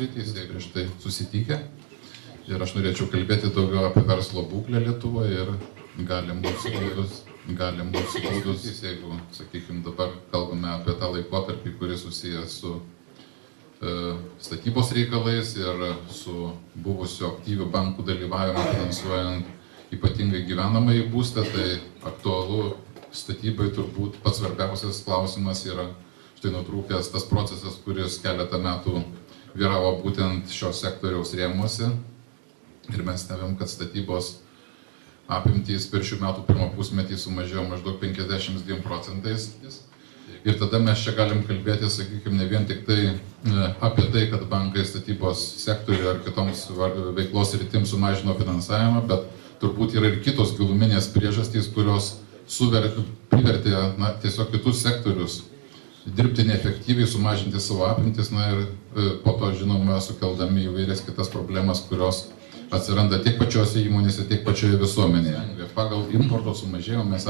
sritys, jie prieš tai susitikę. Ir aš norėčiau kalbėti daugiau apie verslo būklę Lietuvoje ir galimus būdus, jeigu, sakykime, dabar kalbame apie tą laikotarpį, kuris susijęs su statybos reikalais ir su buvusiu aktyviu bankų dalyvavimu finansuojant ypatingai gyvenamąjį būstą, tai aktualu statybai turbūt pats svarbiausias klausimas yra štai nutrūkęs tas procesas, kuris keletą metų vyravo būtent šios sektoriaus rėmuose. Ir mes stebim, kad statybos apimtys per šių metų pirmą pusmetį sumažėjo maždaug 52%. Ir tada mes čia galim kalbėti, sakykime, ne vien tik tai apie tai, kad bankai statybos sektoriui ar kitoms veiklos sritims sumažino finansavimą, bet turbūt yra ir kitos giluminės priežastys, kurios privertė tiesiog kitus sektorius dirbti neefektyviai, sumažinti savo apimtis, ir po to, žinoma, sukeldami įvairias kitas problemas, kurios atsiranda tiek pačiose įmonėse, tiek pačioje visuomenėje. Pagal importo sumažėjimą mes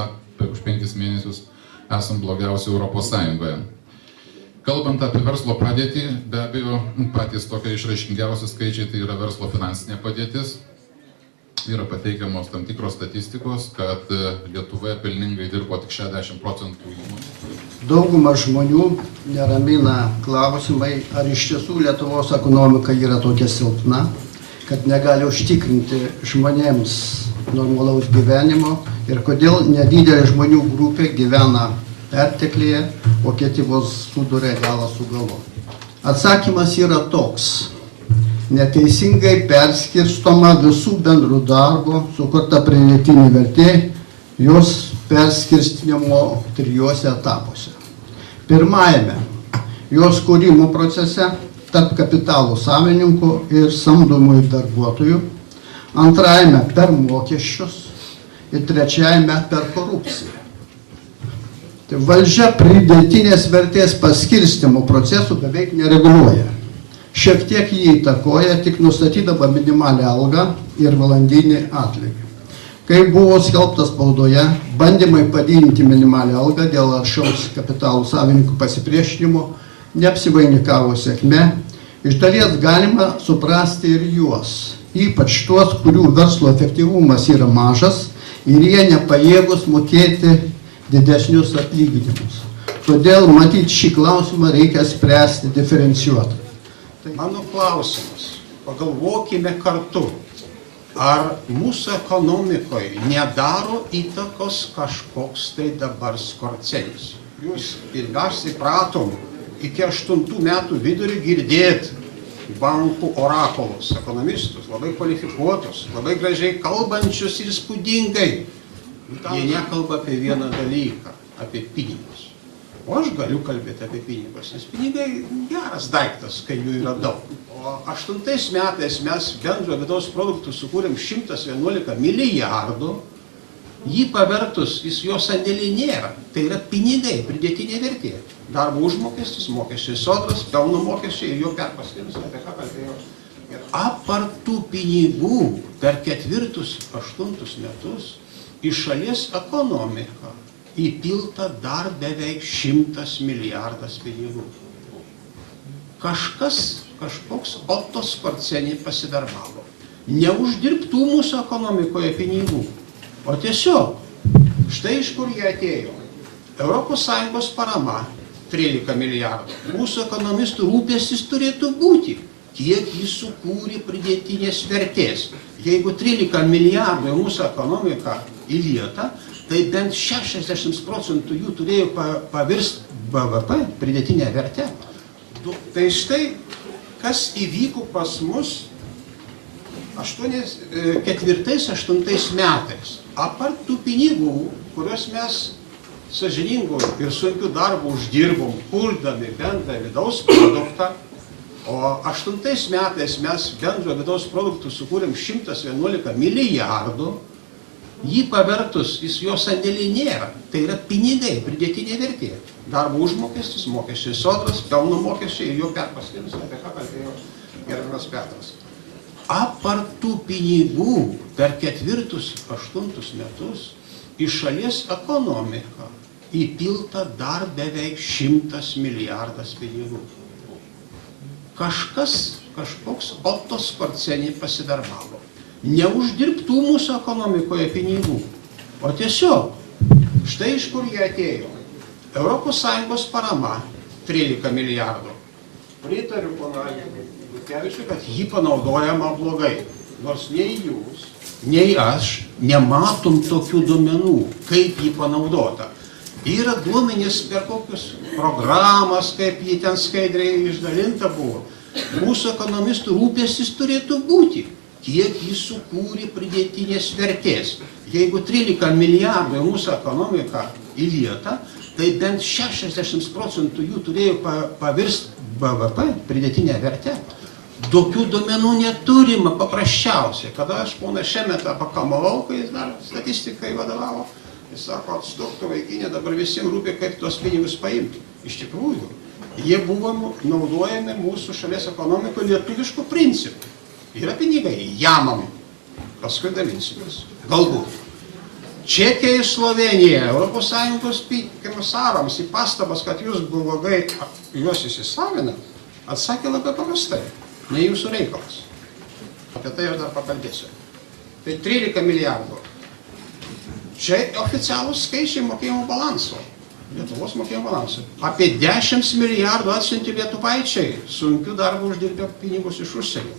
už 5 mėnesius esam blogiausi Europos Sąjungoje. Kalbant apie verslo padėtį, be abejo, patys tokie išraiškingiausi skaičiai tai yra verslo finansinė padėtis. Yra pateikiamos tam tikros statistikos, kad Lietuvoje pelningai dirbo tik 60% įmonių. Dauguma žmonių neramina klausimai, ar iš tiesų Lietuvos ekonomika yra tokia silpna, kad negali užtikrinti žmonėms normalaus gyvenimo ir kodėl nedidelė žmonių grupė gyvena perteklyje, o kiti vos suduria galą su galu. Atsakymas yra toks. Neteisingai perskirstoma visų bendrų darbo, sukurta pridėtinė vertė, jos perskirstinimo 3 etapuose. Pirmajame, jos kūrimo procese tarp kapitalų savininkų ir samdomųjų darbuotojų, antrajame per mokesčius ir trečiajame per korupciją. Tai valdžia pridėtinės vertės paskirstimo procesų beveik nereguliuoja. Šiek tiek jį įtakoja tik nustatydama minimalią algą ir valandinį atlygį. Kai buvo skelbta spaudoje bandymai padidinti minimalią algą dėl aršaus kapitalų savininkų pasipriešinimo neapsivainikavo sėkme, iš dalies galima suprasti ir juos, ypač tuos, kurių verslo efektyvumas yra mažas ir jie nepajėgus mokėti didesnius atlyginimus. Todėl, matyt, šį klausimą reikia spręsti diferencijuotai. Mano klausimas, pagalvokime kartu, ar mūsų ekonomikoje nedaro įtakos kažkoks tai dabar Skorcenis. Jūs ir mes įpratom iki 8 metų vidurį girdėti bankų orakulus, ekonomistus, labai kvalifikuotus, labai gražiai kalbančius ir įspūdingai. Jie nekalba apie vieną dalyką, apie pinigus. O aš galiu kalbėti apie pinigus, nes pinigai geras daiktas, kai jų yra daug. O 8 metais mes bendro vidaus produktų sukūrėm 111 milijardų, jį pavertus, jo sandėlį nėra. Tai yra pinigai, pridėtinė vertė. Darbo užmokestis, mokesčiai sodros, pelno mokesčiai ir jo perpaskirimas, apie ką kalbėjau. Ir apart tų pinigų per 4-8 metus į šalies ekonomiką įpilta dar beveik 100 milijardas pinigų. Kažkoks Otto Skorcenis pasidarbavo. Neuždirbtų mūsų ekonomikoje pinigų, o tiesiog štai iš kur jie atėjo. ES parama 13 milijardų. Mūsų ekonomistų rūpestis turėtų būti, kiek jis sukūrė pridėtinės vertės. Jeigu 13 milijardų mūsų ekonomika įlieta, tai bent 60% jų turėjo pavirsti BVP, pridėtinę vertę. Tai štai, kas įvyko pas mus 4-8 metais. Apart tų pinigų, kuriuos mes sąžiningų ir sunkių darbų uždirbom, kurdami bendrą vidaus produktą, o 8 metais mes bendro vidaus produktų sukūrėm 111 milijardų, jį pavertus, jo sandėlį nėra. Tai yra pinigai, pridėtinė vertė. Darbo užmokestis, mokesčiai sodros, pelno mokesčiai ir jo perpaskirimas, apie ką kalbėjo gerbiamas Petras. Apart tų pinigų per 4-8 metus į šalies ekonomiką įpilta dar beveik 100 milijardas pinigų. Kažkas kažkoks Otto Skorceni pasidarbavo. Neuždirbtų mūsų ekonomikoje pinigų, o tiesiog štai iš kur jie atėjo. ES parama 13 milijardų. Pritariu ponui Butkevičiui, kad jį panaudojama blogai. Nors nei jūs, nei aš nematom tokių duomenų, kaip jį panaudota. Yra duomenys per kokius programas, kaip jį ten skaidriai išdalinta buvo. Mūsų ekonomistų rūpestis turėtų būti, kiek jis sukūrė pridėtinės vertės. Jeigu 13 milijardų mūsų ekonomika įlieta, tai bent 60% jų turėjo pavirsti BVP, pridėtinę vertę. Tokių duomenų neturima paprasčiausiai. Kada aš poną Šemetą pakamovau, kai jis dar statistikai vadovavo, jis sako, atstok tu vaikinė, dabar visiems rūpi, kaip tuos pinigus paimti. Iš tikrųjų, jie buvo naudojami mūsų šalies ekonomikoje lietuviškų principų. Yra pinigai, jamam, paskui dalinsimės. Galbūt. Čekija ir Slovenija, ES komisarams į pastabas, kad jūs blogai juos įsisavinat, atsakė labai paprastai. Ne jūsų reikalas. Apie tai aš dar pakalbėsiu. Tai 13 milijardų. Čia oficialūs skaičiai mokėjimo balanso. Lietuvos mokėjimo balanso. Apie 10 milijardų atsiuntė lietuvaičiai, sunkiu darbu uždirbę pinigus iš užsienio.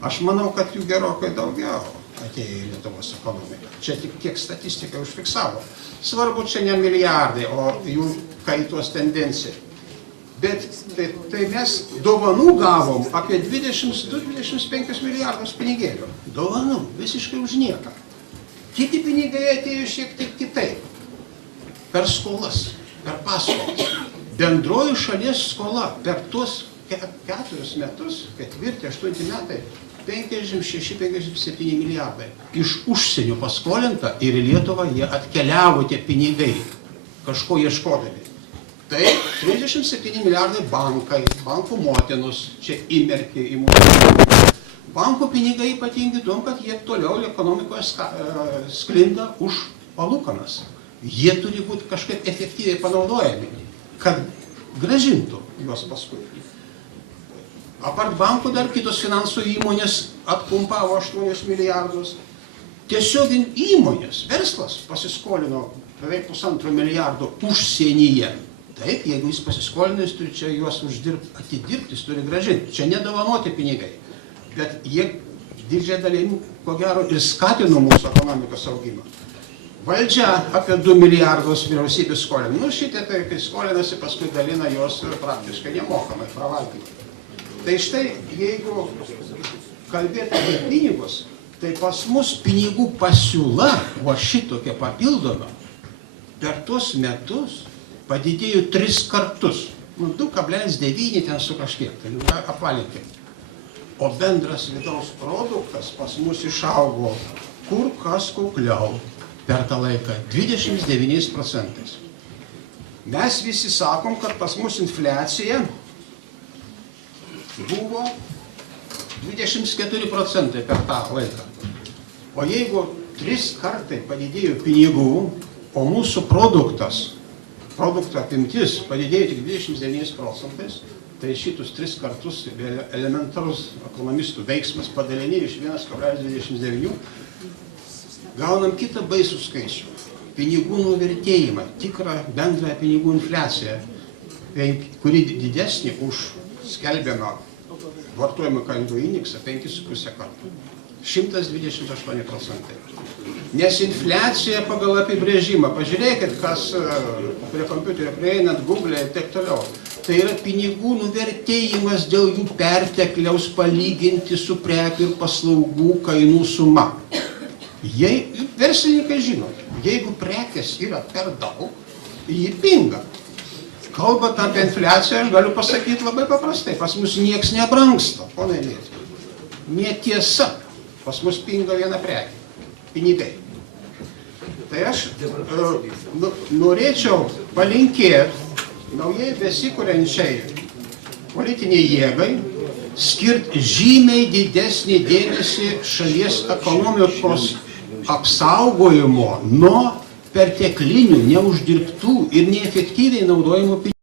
Aš manau, kad jų gerokai daugiau atėjo į Lietuvos ekonomiką. Čia tik kiek statistika užfiksavo. Svarbu čia ne milijardai, o jų kaitos tendencija. Bet tai mes dovanų gavom apie 22-25 milijardus pinigėlių. Dovanų, visiškai už nieką. Kiti pinigai atėjo šiek tiek kitaip. Per skolas, per paskolas. Bendroji šalies skola per tuos 4 metus, 4-8 metai, 56-57 milijardai. Iš užsienio paskolinta ir į Lietuvą jie atkeliavo tie pinigai, kažko ieškodami. Tai 37 milijardai bankai, bankų motinus čia įmerkė į mūsų. Bankų pinigai ypatingi tom, kad jie toliau ekonomikoje sklinda už palūkanas. Jie turi būti kažkaip efektyviai panaudojami, kad gražintų juos paskui. Apart bankų dar kitos finansų įmonės atpumpavo 8 milijardus. Tiesiog įmonės, verslas pasiskolino beveik 1,5 milijardo užsienyje. Taip, jeigu jis pasiskolino, jis turi čia juos atidirbti, jis turi gražinti. Čia nedovanoti pinigai. Bet jie didžiąją dalimi, ko gero, ir skatino mūsų ekonomikos augimą. Valdžia apie 2 milijardus vyriausybės skolina. Nu šitie tai, kai skolinasi, paskui dalina juos praktiškai nemokamai, pravalgymai. Tai štai, jeigu kalbėtų apie pinigus, tai pas mus pinigų pasiūla, o šitokia papildoma, per tuos metus padidėjo 3 kartus. 2,9 ten su kažkiek, tai apvalinkim. O bendras vidaus produktas pas mus išaugo kur kas kukliau per tą laiką 29%. Mes visi sakom, kad pas mus infliacija buvo 24% per tą laiką. O jeigu 3 kartai padidėjo pinigų, o mūsų produkto apimtis padidėjo tik 29%, tai šitus 3 kartus elementarus ekonomistų veiksmas padalinė iš 1,29, gaunam kitą baisų skaičių. Pinigų nuvertėjimą, tikrą bendrą pinigų infliaciją, kuri didesnė už skelbiamą vartojimo kainų indeksą 5,5 kartų. 128%. Nes infliacija pagal apibrėžimą, pažiūrėkit, kas prie kompiuterio prieinat, Google ir taip toliau, tai yra pinigų nuvertėjimas dėl jų pertekliaus palyginti su prekių ir paslaugų kainų suma. Verslininkai žino, jeigu prekės yra per daug, jį pinga. Kalbant apie infliaciją, aš galiu pasakyti labai paprastai, pas mus nieks nebrangsta, ponai Lietuvai. Netiesa, pas mus pinga viena prekė, pinigai. Tai aš norėčiau palinkėti naujai besikuriančiai politiniai jėgai skirti žymiai didesnį dėmesį šalies ekonomikos apsaugojimo nuo perteklinių, neuždirbtų ir neefektyviai naudojimų pinigų.